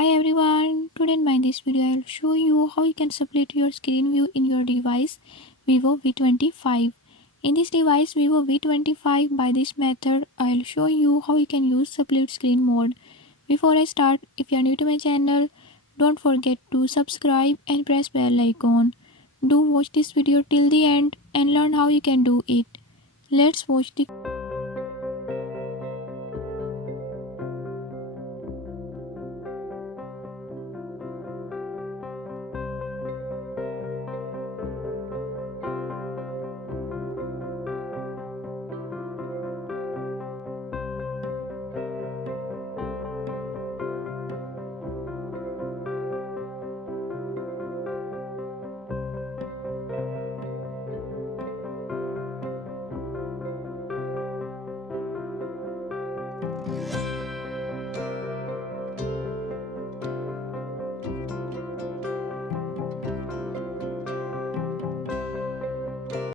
Hi everyone, today in this video I will show you how you can split your screen view in your device Vivo V25. In this device Vivo V25, by this method I will show you how you can use split screen mode. Before I start, if you are new to my channel, don't forget to subscribe and press bell icon. Do watch this video till the end and learn how you can do it. Let's watch the